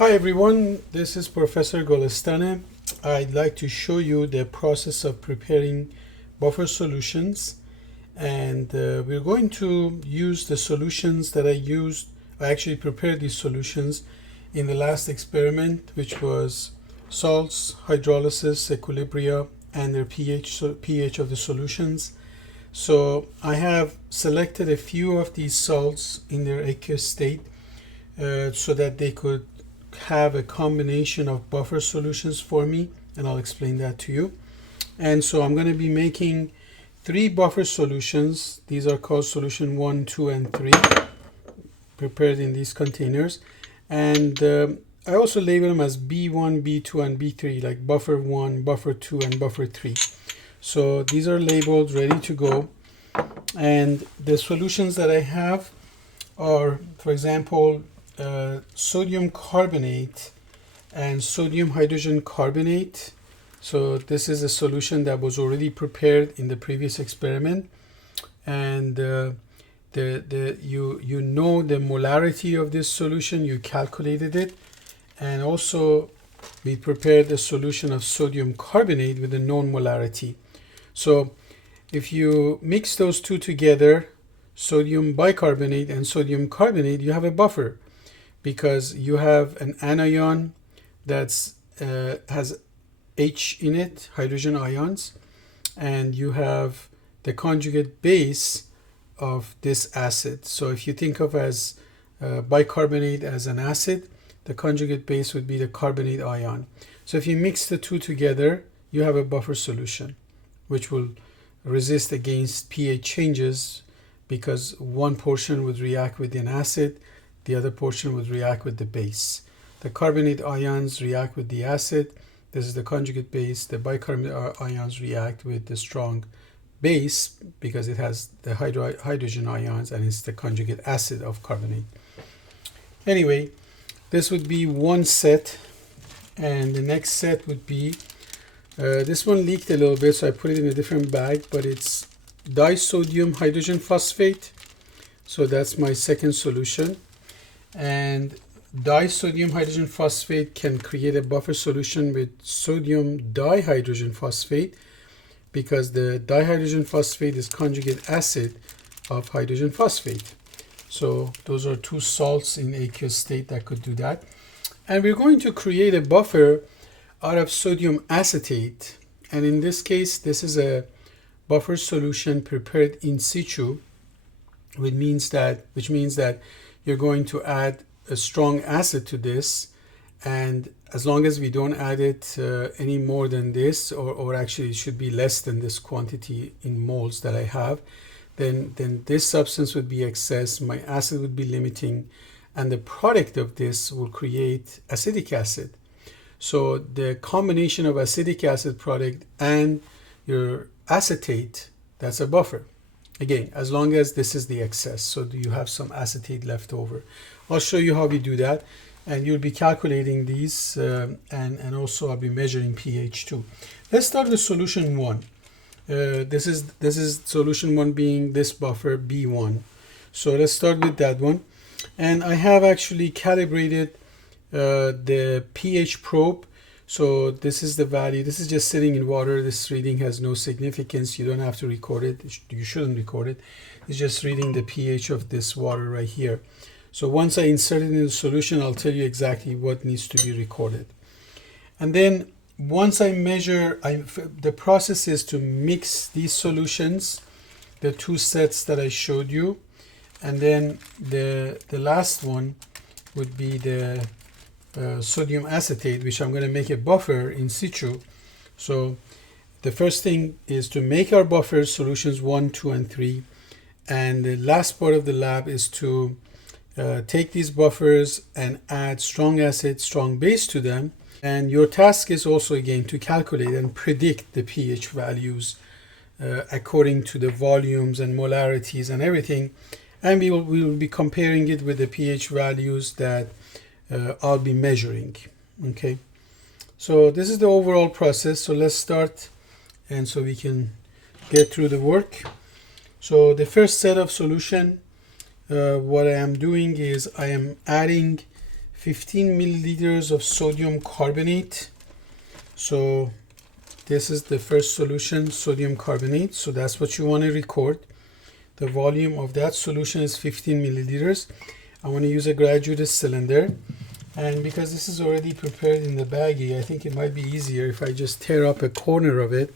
Hi everyone, this is Professor Golestane. I'd like to show you the process of preparing buffer solutions, and we're going to use the solutions that I used. I actually prepared these solutions in the last experiment, which was salts, hydrolysis, equilibria, and their pH of the solutions. So I have selected a few of these salts in their aqueous state so that they could have a combination of buffer solutions for me, and I'll explain that to you. And so I'm going to be making 3 buffer solutions. These are called solution 1, 2, and 3, prepared in these containers. And I also label them as B1, B2, and B3, like buffer 1, buffer 2, and buffer 3. So these are labeled, ready to go. And the solutions that I have are, for example, sodium carbonate and sodium hydrogen carbonate. So this is a solution that was already prepared in the previous experiment, and you know the molarity of this solution, you calculated it. And also we prepared a solution of sodium carbonate with a known molarity. So if you mix those two together, sodium bicarbonate and sodium carbonate, you have a buffer, because you have an anion that's has H in it, hydrogen ions, and you have the conjugate base of this acid. So if you think of as bicarbonate as an acid, the conjugate base would be the carbonate ion. So if you mix the two together, you have a buffer solution, which will resist against pH changes, because one portion would react with an acid, the other portion would react with the base. The carbonate ions react with the acid. This is the conjugate base. The bicarbonate ions react with the strong base because it has the hydrogen ions, and it's the conjugate acid of carbonate. Anyway, this would be one set, and the next set would be, this one leaked a little bit, so I put it in a different bag, but it's disodium hydrogen phosphate. So that's my second solution. And disodium hydrogen phosphate can create a buffer solution with sodium dihydrogen phosphate, because the dihydrogen phosphate is conjugate acid of hydrogen phosphate. So those are 2 salts in aqueous state that could do that. And we're going to create a buffer out of sodium acetate, and in this case this is a buffer solution prepared in situ, which means that you're going to add a strong acid to this, and as long as we don't add it any more than this, or actually it should be less than this quantity in moles that I have, then this substance would be excess, my acid would be limiting, and the product of this will create acetic acid. So the combination of acetic acid product and your acetate, that's a buffer. Again, as long as this is the excess, so do you have some acetate left over. I'll show you how we do that, and you'll be calculating these, and also I'll be measuring pH too. Let's start with solution 1. This is solution 1 being this buffer B1. So let's start with that one. And I have actually calibrated the pH probe. So this is the value. This is just sitting in water. This reading has no significance. You don't have to record it. You shouldn't record it. It's just reading the pH of this water right here. So once I insert it in the solution, I'll tell you exactly what needs to be recorded. And then once I measure, the process is to mix these solutions, the 2 sets that I showed you. And then the last one would be the sodium acetate, which I'm going to make a buffer in situ. So the first thing is to make our buffer solutions 1, 2, and 3. And the last part of the lab is to take these buffers and add strong acid, strong base to them. And your task is also, again, to calculate and predict the pH values according to the volumes and molarities and everything. And we will be comparing it with the pH values that I'll be measuring. Okay, so this is the overall process. So let's start, and so we can get through the work. So the first set of solution, what I am doing is I am adding 15 milliliters of sodium carbonate. So this is the first solution, sodium carbonate. So that's what you want to record. The volume of that solution is 15 milliliters. I want to use a graduated cylinder. And because this is already prepared in the baggie, I think it might be easier if I just tear up a corner of it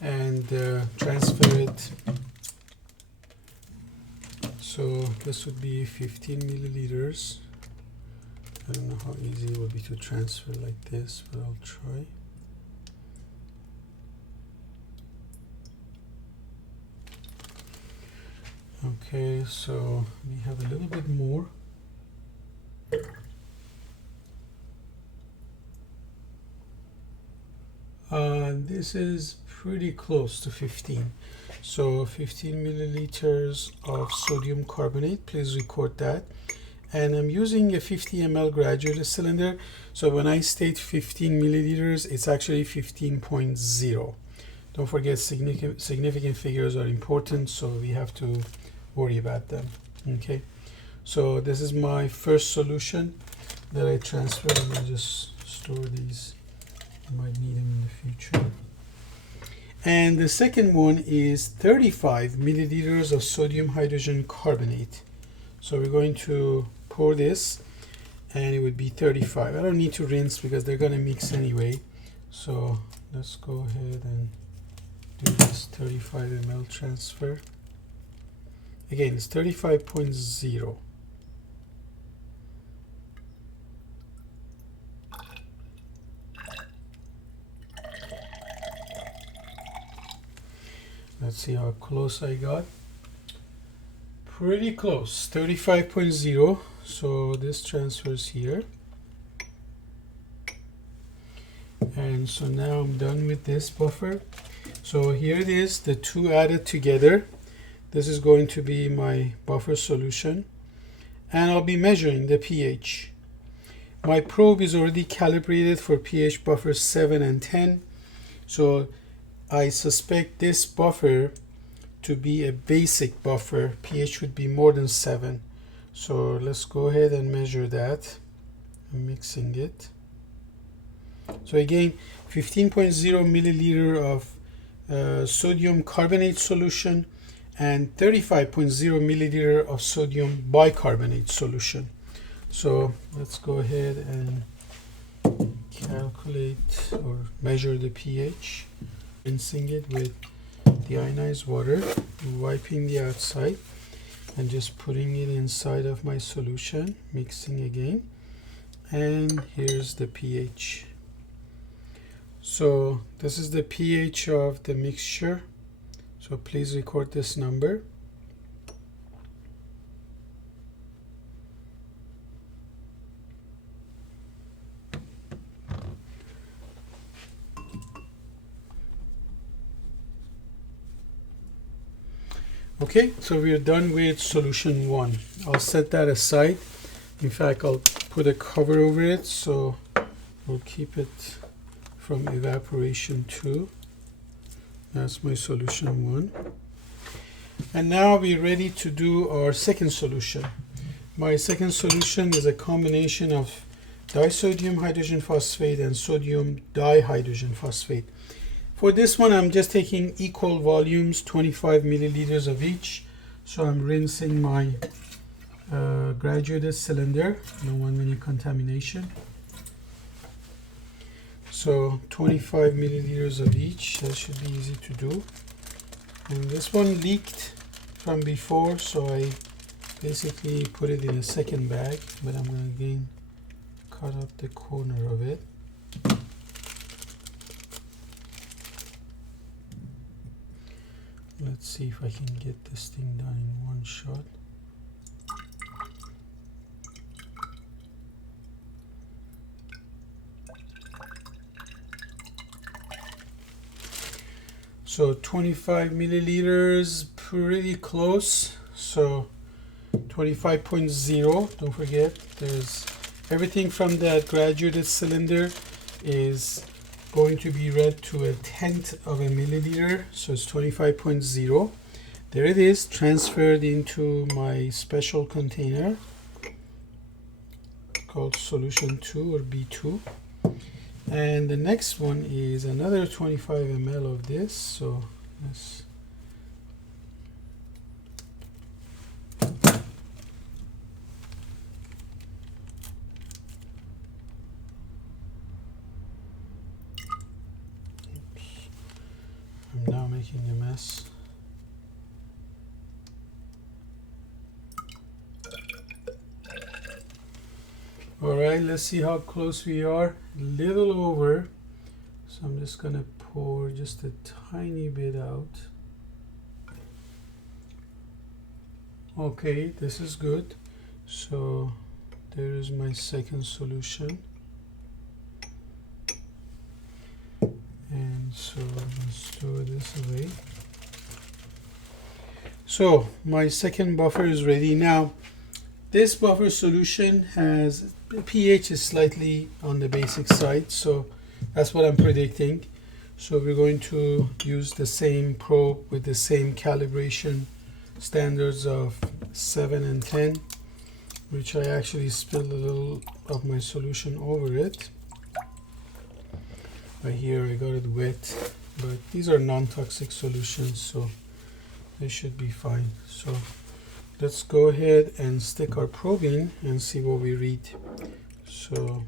and transfer it. So this would be 15 milliliters. I don't know how easy it will be to transfer like this, but I'll try. Okay, so we have a little bit more. This is pretty close to 15. So 15 milliliters of sodium carbonate, please record that. And I'm using a 50 ml graduated cylinder. So when I state 15 milliliters, it's actually 15.0. Don't forget significant figures are important, so we have to worry about them. Okay, so this is my first solution that I transferred. I'm gonna just store these. I might need them in the future. And the second one is 35 milliliters of sodium hydrogen carbonate. So we're going to pour this, and it would be 35. I don't need to rinse because they're going to mix anyway. So let's go ahead and do this 35 ml transfer. Again, it's 35.0. Let's see how close I got. Pretty close, 35.0. So this transfers here. And so now I'm done with this buffer. So here it is, the two added together. This is going to be my buffer solution. And I'll be measuring the pH. My probe is already calibrated for pH buffer 7 and 10. So I suspect this buffer to be a basic buffer. pH would be more than 7. So let's go ahead and measure that. I'm mixing it. So again, 15.0 milliliter of sodium carbonate solution and 35.0 milliliter of sodium bicarbonate solution. So let's go ahead and calculate or measure the pH. Rinsing it with deionized water, wiping the outside, and just putting it inside of my solution, mixing again. And here's the pH. So this is the pH of the mixture. So please record this number. Okay, so we are done with solution 1. I'll set that aside. In fact, I'll put a cover over it so we'll keep it from evaporation too. That's my solution 1. And now we're ready to do our second solution. My second solution is a combination of disodium hydrogen phosphate and sodium dihydrogen phosphate. For this one, I'm just taking equal volumes, 25 milliliters of each. So I'm rinsing my graduated cylinder, no want any contamination. So 25 milliliters of each, that should be easy to do. And this one leaked from before, so I basically put it in a second bag, but I'm going to again cut up the corner of it. Let's see if I can get this thing done in one shot. So 25 milliliters, pretty close. So 25.0, don't forget, there's everything from that graduated cylinder is going to be read to 1/10 of a milliliter, so it's 25.0. There it is, transferred into my special container. called solution 2 or B2. And the next one is another 25 ml of this. So let's I'm now making a mess. All right, let's see how close we are. A little over. So I'm just gonna pour just a tiny bit out. Okay, this is good. So there is my second solution. And so let's store this away. So my second buffer is ready. Now this buffer solution has pH is slightly on the basic side, so that's what I'm predicting. So we're going to use the same probe with the same calibration standards of 7 and 10, which I actually spilled a little of my solution over it. Right here I got it wet, but these are non-toxic solutions, so they should be fine. So let's go ahead and stick our probe in and see what we read. So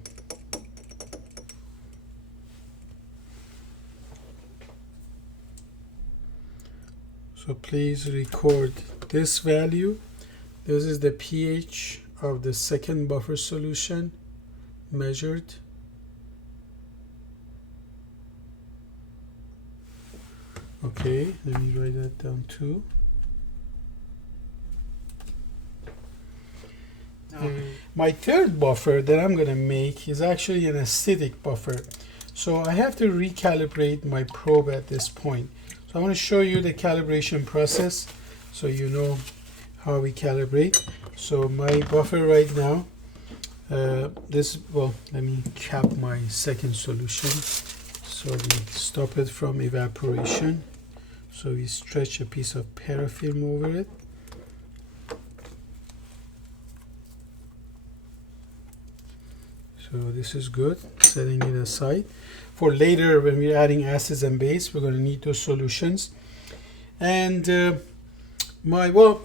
please record this value. This is the pH of the second buffer solution measured. Okay, let me write that down too. My third buffer that I'm going to make is actually an acidic buffer. So I have to recalibrate my probe at this point. So I want to show you the calibration process so you know how we calibrate. So my buffer right now, let me cap my second solution. So we stop it from evaporation. So we stretch a piece of parafilm over it. So this is good, setting it aside. For later, when we're adding acids and base, we're going to need those solutions. And I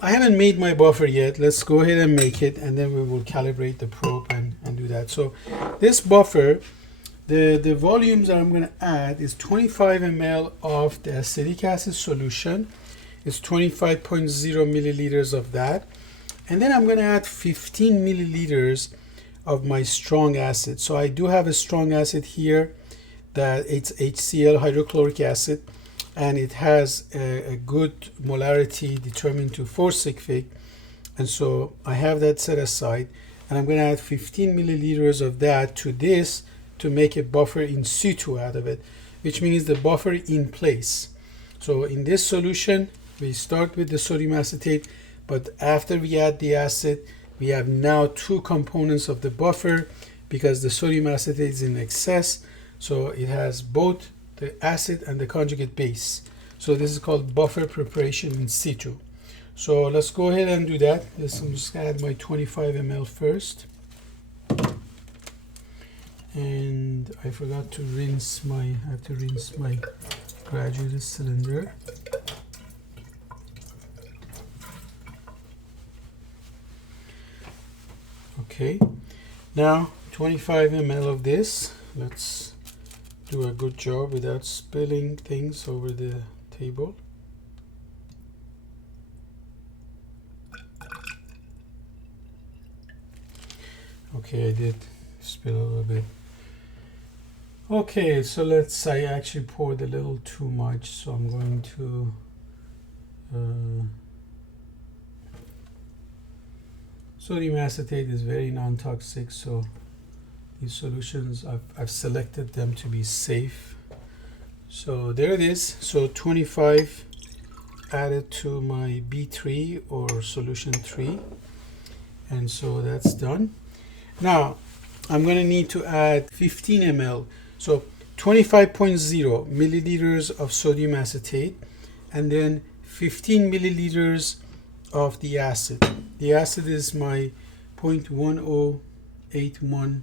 haven't made my buffer yet. Let's go ahead and make it, and then we will calibrate the probe and do that. So this buffer, the volumes that I'm going to add is 25 ml of the acetic acid solution. It's 25.0 milliliters of that. And then I'm going to add 15 milliliters of my strong acid. So I do have a strong acid here that it's HCl, hydrochloric acid, and it has a good molarity determined to 4 sig. And so I have that set aside, and I'm going to add 15 milliliters of that to this to make a buffer in situ out of it, which means the buffer in place. So in this solution, we start with the sodium acetate, but after we add the acid, we have now two components of the buffer because the sodium acetate is in excess. So it has both the acid and the conjugate base. So this is called buffer preparation in situ. So let's go ahead and do that. I'm just gonna add my 25 ml first. And I forgot to rinse I have to rinse my graduated cylinder. Okay, now 25 ml of this. Let's do a good job without spilling things over the table. Okay, I did spill a little bit. Okay, so I actually poured a little too much, so I'm going to sodium acetate is very non-toxic, so these solutions I've selected them to be safe. So there it is. So 25 added to my B3 or solution 3, and so that's done. Now I'm going to need to add 15 ml, so 25.0 milliliters of sodium acetate, and then 15 milliliters of the acid. The acid is my 0.108 0.81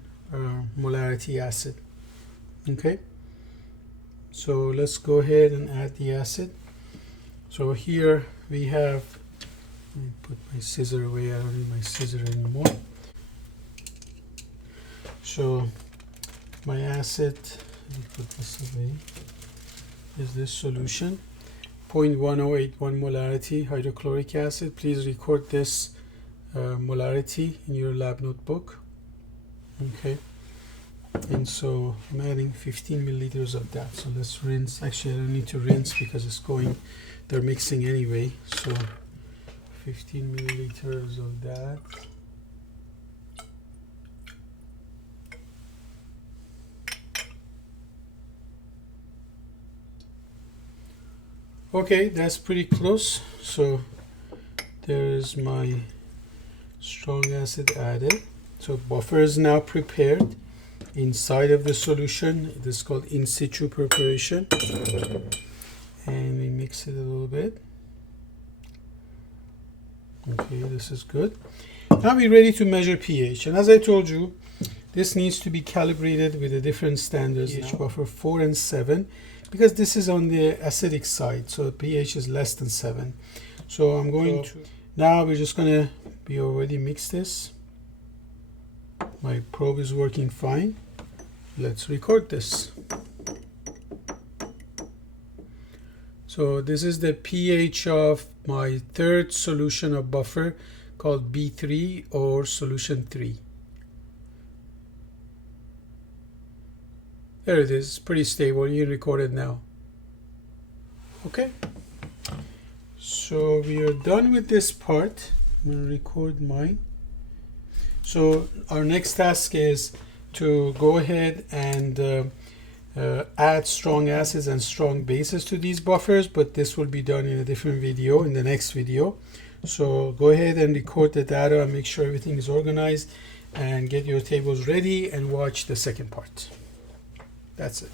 molarity acid. Okay, so let's go ahead and add the acid. So here we have, let me put my scissor away, I don't need my scissor anymore. So my acid, let me put this away, is this solution, 0.1081 molarity hydrochloric acid. Please record this molarity in your lab notebook. Okay, and so I'm adding 15 milliliters of that. So let's rinse. Actually, I don't need to rinse because it's going, they're mixing anyway. So 15 milliliters of that. Okay, that's pretty close. So there's my strong acid added. So buffer is now prepared inside of the solution. It is called in situ preparation. And we mix it a little bit. Okay, this is good. Now we're ready to measure pH. And as I told you, this needs to be calibrated with the different standards, pH buffer 4 and 7, because this is on the acidic side, so pH is less than 7. So I'm going to, now we're just going to, we already mixed this. My probe is working fine. Let's record this. So this is the pH of my third solution of buffer called B3 or solution 3. There it is, pretty stable. You can record it now. Okay, so we are done with this part. I'm going to record mine. So our next task is to go ahead and add strong acids and strong bases to these buffers, but this will be done in a different video, in the next video. So go ahead and record the data and make sure everything is organized, and get your tables ready and watch the second part. That's it.